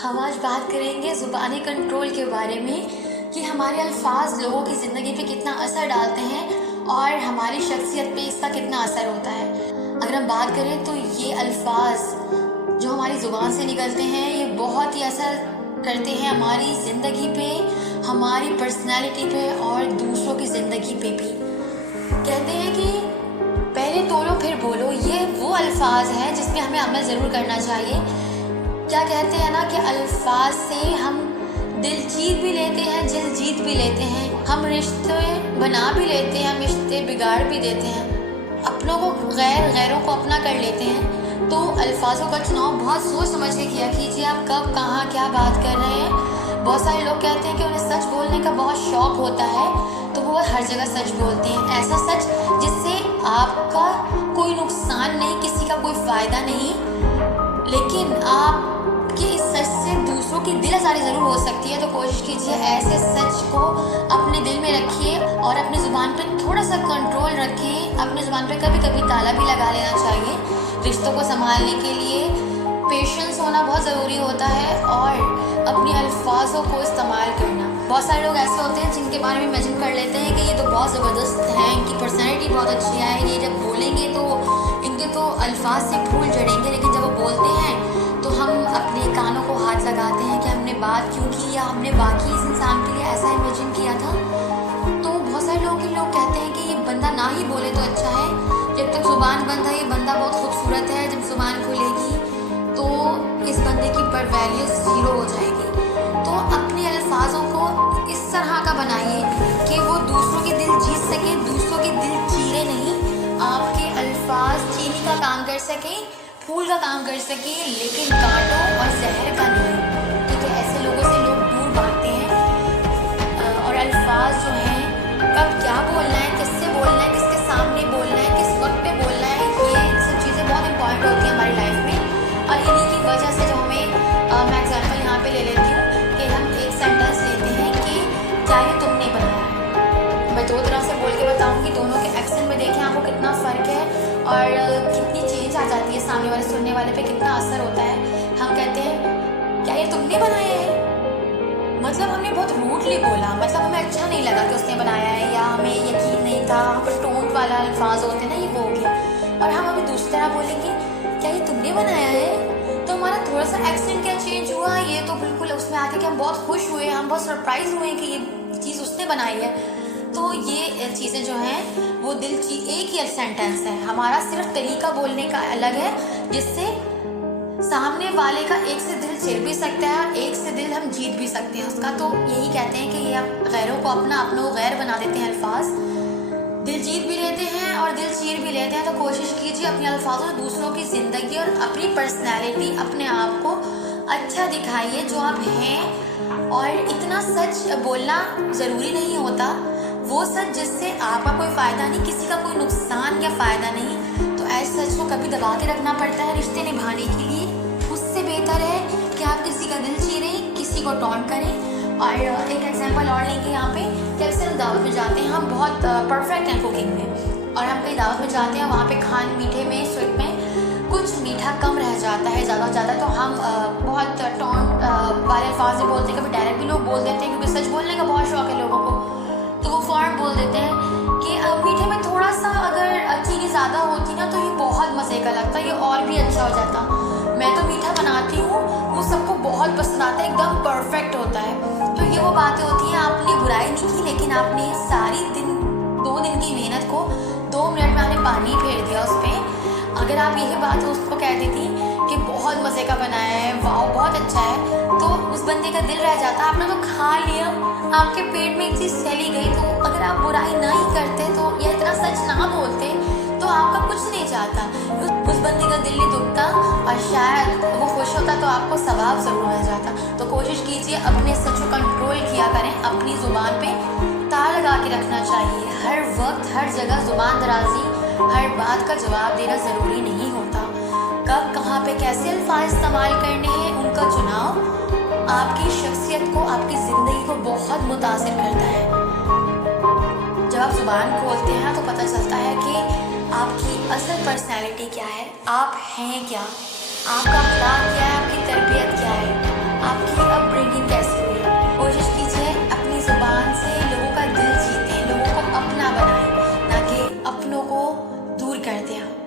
हम आज बात करेंगे ज़ुबानी कंट्रोल के बारे में कि हमारे अल्फाज लोगों की ज़िंदगी पे कितना असर डालते हैं और हमारी शख्सियत पे इसका कितना असर होता है। अगर हम बात करें तो ये अल्फाज जो हमारी ज़ुबान से निकलते हैं ये बहुत ही असर करते हैं हमारी ज़िंदगी पे, हमारी पर्सनैलिटी पे और दूसरों की ज़िंदगी पे भी। कहते हैं कि पहले तोलो फिर बोलो, ये वो अल्फाज है जिसमें हमें अमल ज़रूर करना चाहिए। क्या कहते हैं ना कि अल्फाज से हम दिल जीत भी लेते हैं, दिल जीत भी लेते हैं, हम रिश्ते बना भी लेते हैं, हम रिश्ते बिगाड़ भी देते हैं, अपनों को गैरों को अपना कर लेते हैं। तो अल्फाजों का चुनाव बहुत सोच समझ के किया कीजिए। आप कब कहाँ क्या बात कर रहे हैं। बहुत सारे लोग कहते हैं कि उन्हें सच बोलने का बहुत शौक होता है, तो वो हर जगह सच बोलते हैं। ऐसा सच जिससे आपका कोई नुकसान नहीं, किसी का कोई फ़ायदा नहीं, लेकिन आपके इस सच से दूसरों की दिल आज़ारी ज़रूर हो सकती है। तो कोशिश कीजिए ऐसे सच को अपने दिल में रखिए और अपनी ज़ुबान पे थोड़ा सा कंट्रोल रखें। अपनी ज़ुबान पे कभी कभी ताला भी लगा लेना चाहिए। रिश्तों को संभालने के लिए पेशेंस होना बहुत ज़रूरी होता है और अपने अल्फाजों को इस्तेमाल करना। बहुत सारे लोग ऐसे होते हैं जिनके बारे में इमेजिन कर लेते हैं कि ये तो बहुत ज़बरदस्त है, इनकी पर्सनैलिटी बहुत अच्छी है, ये जब बोलेंगे तो इनके तो अल्फाज से फूल झड़ेंगे, लेकिन जब वो बोलते हैं तो हम अपने कानों को हाथ लगाते हैं कि हमने बात क्यों की या हमने बाकी इस इंसान के लिए ऐसा इमेजिन किया था। तो बहुत सारे लोग कहते हैं कि ये बंदा ना ही बोले तो अच्छा है, जब तक ज़ुबान बंद है ये बंदा बहुत खूबसूरत है, जब ज़ुबान खुलेगी तो इस बंदे की पर वैल्यू ज़ीरो हो जाएगी। तो अपने अल्फाजों को इस तरह का बनाइए कि वो दूसरों के दिल जीत सके, दूसरों के दिल चीरे नहीं। आपके अल्फाज चीनी का काम कर सकें, फूल का काम कर सकें, लेकिन कांटों और जहर का नहीं। ठीक है, ऐसे लोगों से लोग दूर भागते हैं। और अल्फाज जो हैं कब क्या बोलना है, किससे बोलना है, किसके सामने बोलना है, किस वक्त पे बोलना है, ये सब चीज़ें बहुत इंपॉर्टेंट होती हैं हमारी लाइफ में। और इन्हीं की वजह से जो मैं एग्जाम्पल यहाँ पे ले लेती हूँ कि हम एक सेंटेंस लेते हैं कि क्या ये तुमने बनाया। मैं दो तरह से बोल के बताऊँगी, दोनों के एक्सेंट में देखें आपको कितना फ़र्क है और कितनी चेंज आ जाती है, सामने वाले सुनने वाले पे कितना असर होता है। हम कहते हैं क्या ये तुमने बनाया है, मतलब हमने बहुत रूडली बोला, मतलब हमें अच्छा नहीं लगा कि उसने बनाया है या हमें यकीन नहीं था। वहाँ पर टोन वाला अल्फाज होते हैं ना, ये वो हो गया। और हम अभी दूसरी तरह बोलेंगे क्या ये तुमने बनाया है, तो हमारा थोड़ा सा एक्सेंट क्या चेंज हुआ, ये तो बिल्कुल उसमें आके कि हम बहुत खुश हुए, हम बहुत सरप्राइज हुए कि ये चीज़ उसने बनाई है। तो ये चीज़ें जो हैं वो एक ही सेंटेंस है, हमारा सिर्फ तरीका बोलने का अलग है, जिससे सामने वाले का एक से दिल चिर भी सकता है, एक से दिल हम जीत भी सकते हैं उसका। तो यही कहते हैं कि ये आप गैरों को अपनों को गैर बना देते हैं अल्फाज, दिल जीत भी लेते हैं और दिल चीर भी लेते हैं। तो कोशिश कीजिए अपने अल्फाजों से दूसरों की ज़िंदगी और अपनी पर्सनैलिटी, अपने आप को अच्छा दिखाइए जो आप हैं। और इतना सच बोलना ज़रूरी नहीं होता, वो सच जिससे आपका कोई फ़ायदा नहीं, किसी का कोई नुकसान या फ़ायदा नहीं। तो ऐसे सच को कभी दबा के रखना पड़ता है रिश्ते निभाने के लिए। उससे बेहतर है कि आप किसी का दिल चीरें, किसी को टॉन्ट करें। और एक एग्जांपल और लेंगे यहाँ पे कि अक्सर हम दावत में जाते हैं, हम बहुत परफेक्ट हैं कुकिंग में, और हम कहीं दावत में जाते हैं, वहाँ पे मीठे में, स्वीट में कुछ मीठा कम रह जाता है, ज़्यादा हो जाता है, तो हम बहुत टॉन्ट वाले अल्फाज से बोलते हैं। कभी डायरेक्ट भी लोग बोल देते हैं क्योंकि सच बोलने का बहुत शौक है लोगों को, तो वो फ़ौरन बोल देते हैं कि मीठे में थोड़ा सा अगर चीनी ज़्यादा होती ना तो ये बहुत मज़े का लगता, ये और भी अच्छा हो जाता। मैं तो मीठा बनाती हूँ, वो सबको बहुत पसंद आता है, एकदम परफेक्ट होता है। तो ये वो बातें होती हैं, आपने बुराई नहीं की, लेकिन आपने सारी 2 दिन की मेहनत को 2 मिनट में आपने पानी फेर दिया उस पर। अगर आप यही बात उसको कह देती कि बहुत मज़े का बनाया है, वाह बहुत अच्छा है, तो उस बंदे का दिल रह जाता। आपने तो खा लिया, आपके पेट में एक चीज़ चली गई। तो अगर आप बुराई ना ही करते तो या इतना सच ना बोलते तो आपका कुछ नहीं चाहता, उस बंदे का दिल नहीं दुखता और शायद वो खुश होता तो आपको सवाब ज़रूर मिल जाता। तो कोशिश कीजिए अपने सच को कंट्रोल किया करें, अपनी ज़ुबान पे ताला लगा के रखना चाहिए। हर वक्त हर जगह ज़ुबान दराजी, हर बात का जवाब देना ज़रूरी नहीं होता। कब कहाँ पे कैसे अल्फाज इस्तेमाल करने हैं, उनका चुनाव आपकी शख्सियत को, आपकी ज़िंदगी को बहुत मुतासिर करता है। जब आप ज़ुबान खोलते हैं तो पता चलता है कि आपकी असल पर्सनैलिटी क्या है, आप हैं क्या, आपका अखलाक क्या है, आपकी तरबियत क्या है, आप कर दिया।